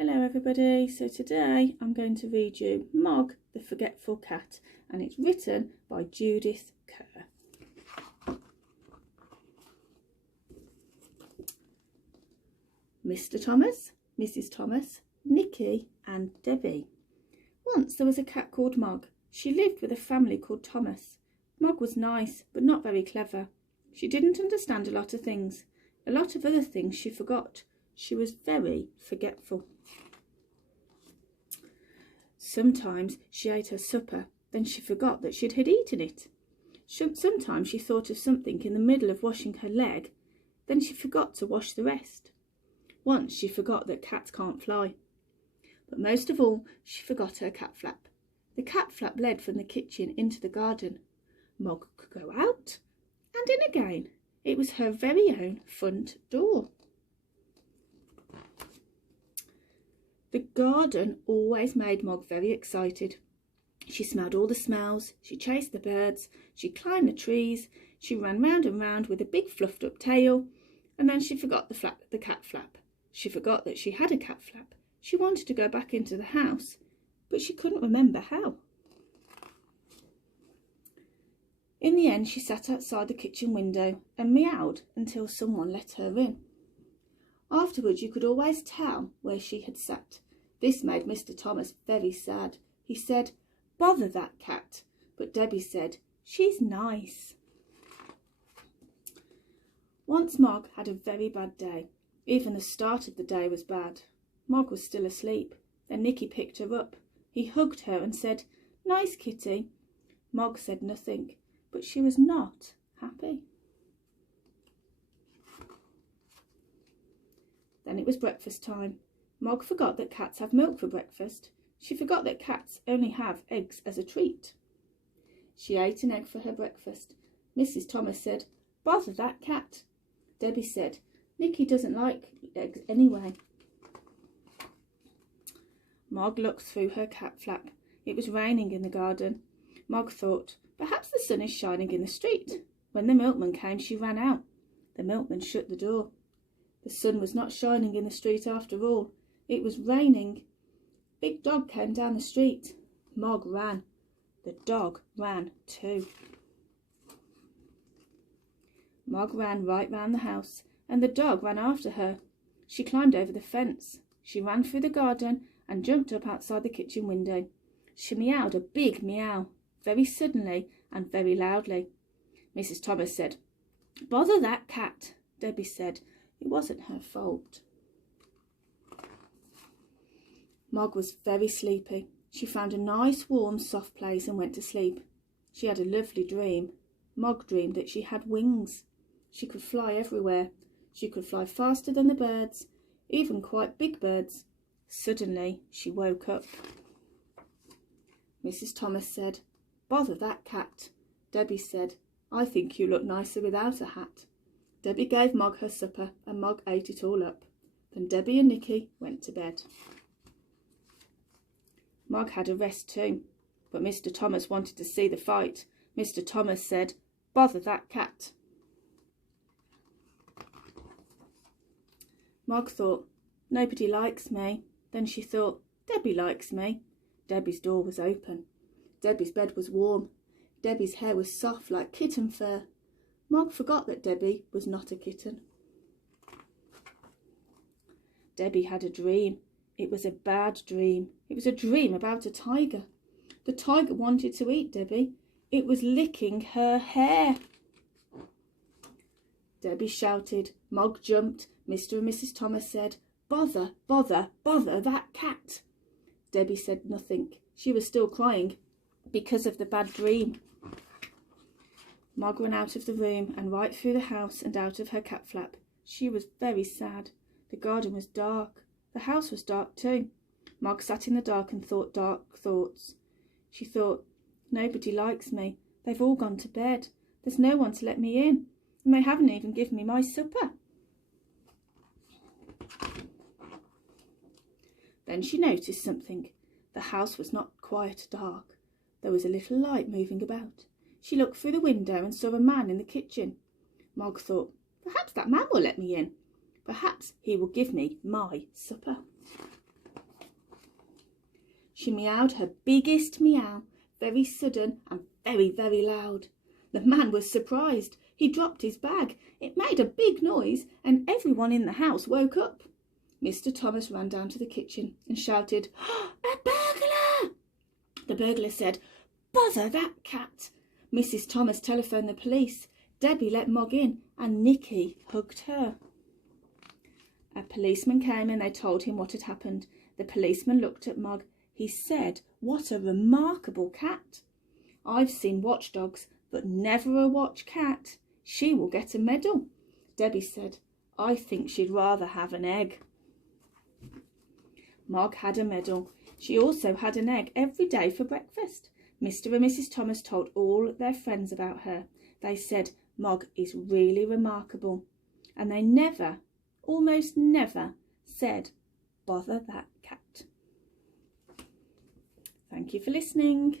Hello everybody, so today I'm going to read you Mog the Forgetful Cat, and it's written by Judith Kerr. Mr. Thomas, Mrs. Thomas, Nicky and Debbie. Once there was a cat called Mog. She lived with a family called Thomas. Mog was nice but not very clever. She didn't understand a lot of things. A lot of other things she forgot. She was very forgetful. Sometimes she ate her supper, then she forgot that she had eaten it. Sometimes she thought of something in the middle of washing her leg, then she forgot to wash the rest. Once she forgot that cats can't fly. But most of all, she forgot her cat flap. The cat flap led from the kitchen into the garden. Mog could go out and in again. It was her very own front door. The garden always made Mog very excited. She smelled all the smells, she chased the birds, she climbed the trees, she ran round and round with a big fluffed up tail, and then she forgot the cat flap. She forgot that she had a cat flap. She wanted to go back into the house, but she couldn't remember how. In the end, she sat outside the kitchen window and meowed until someone let her in. Afterwards, you could always tell where she had sat. This made Mr. Thomas very sad. He said, "Bother that cat." But Debbie said, "She's nice." Once Mog had a very bad day. Even the start of the day was bad. Mog was still asleep. Then Nicky picked her up. He hugged her and said, "Nice kitty." Mog said nothing, but she was not happy. Then it was breakfast time. Mog forgot that cats have milk for breakfast. She forgot that cats only have eggs as a treat. She ate an egg for her breakfast. Mrs. Thomas said, "Bother that cat." Debbie said, "Nicky doesn't like eggs anyway." Mog looked through her cat flap. It was raining in the garden. Mog thought, perhaps the sun is shining in the street. When the milkman came, she ran out. The milkman shut the door. The sun was not shining in the street after all. It was raining. Big Dog came down the street. Mog ran. The dog ran too. Mog ran right round the house, and the dog ran after her. She climbed over the fence. She ran through the garden and jumped up outside the kitchen window. She meowed a big meow, very suddenly and very loudly. Mrs. Thomas said, "Bother that cat." Debbie said it wasn't her fault. Mog was very sleepy. She found a nice, warm, soft place and went to sleep. She had a lovely dream. Mog dreamed that she had wings. She could fly everywhere. She could fly faster than the birds, even quite big birds. Suddenly, she woke up. Mrs. Thomas said, "Bother that cat." Debbie said, "I think you look nicer without a hat." Debbie gave Mog her supper, and Mog ate it all up. Then Debbie and Nicky went to bed. Mog had a rest too, but Mr. Thomas wanted to see the fight. Mr. Thomas said, "Bother that cat." Mog thought, "Nobody likes me." Then she thought, "Debbie likes me." Debbie's door was open. Debbie's bed was warm. Debbie's hair was soft like kitten fur. Mog forgot that Debbie was not a kitten. Debbie had a dream. It was a bad dream. It was a dream about a tiger. The tiger wanted to eat Debbie. It was licking her hair. Debbie shouted. Mog jumped. Mr. and Mrs. Thomas said, "Bother, bother, bother that cat." Debbie said nothing. She was still crying because of the bad dream. Mog ran out of the room and right through the house and out of her cat flap. She was very sad. The garden was dark. The house was dark too. Mog sat in the dark and thought dark thoughts. She thought, "Nobody likes me. They've all gone to bed. There's no one to let me in, and they haven't even given me my supper." Then she noticed something. The house was not quite dark. There was a little light moving about. She looked through the window and saw a man in the kitchen. Mog thought, perhaps that man will let me in. Perhaps he will give me my supper. She meowed her biggest meow, very sudden and very, very loud. The man was surprised. He dropped his bag. It made a big noise, and everyone in the house woke up. Mr. Thomas ran down to the kitchen and shouted, "A burglar!" The burglar said, "Bother that cat." Mrs. Thomas telephoned the police. Debbie let Mog in, and Nicky hugged her. A policeman came and they told him what had happened. The policeman looked at Mog. He said, "What a remarkable cat. I've seen watchdogs, but never a watch cat. She will get a medal." Debbie said, "I think she'd rather have an egg." Mog had a medal. She also had an egg every day for breakfast. Mr. and Mrs. Thomas told all their friends about her. They said, "Mog is really remarkable." And they never, almost never, said, "Bother that cat." Thank you for listening.